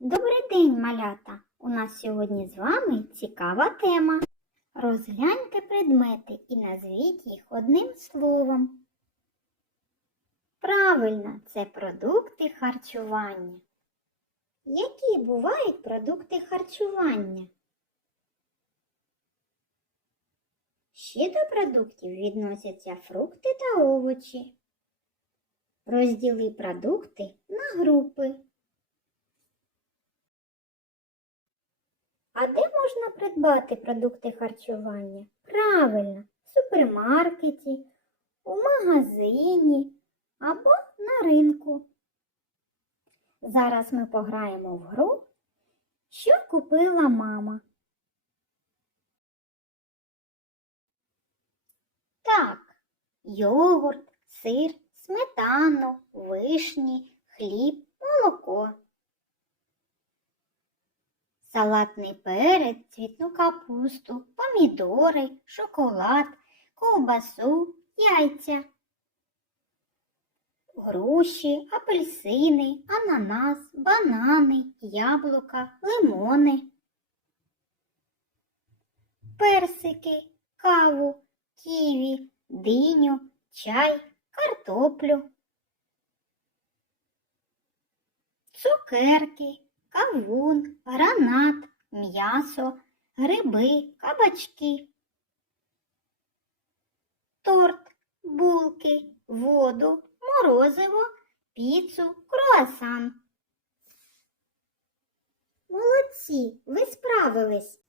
Добрий день, малята! У нас сьогодні з вами цікава тема. Розгляньте предмети і назвіть їх одним словом. Правильно, це продукти харчування. Які бувають продукти харчування? Ще до продуктів відносяться фрукти та овочі. Розділи продукти на групи. Можна придбати продукти харчування? Правильно, в супермаркеті, у магазині або на ринку. Зараз ми пограємо в гру, що купила мама. Так, йогурт, сир, сметану, вишні, хліб, молоко. Салатний перець, цвітну капусту, помідори, шоколад, ковбасу, яйця, груші, апельсини, ананас, банани, яблука, лимони, персики, каву, ківі, диню, чай, картоплю, цукерки, кавун, гранат, м'ясо, гриби, кабачки, торт, булки, воду, морозиво, піцу, круасан. Молодці, ви справились.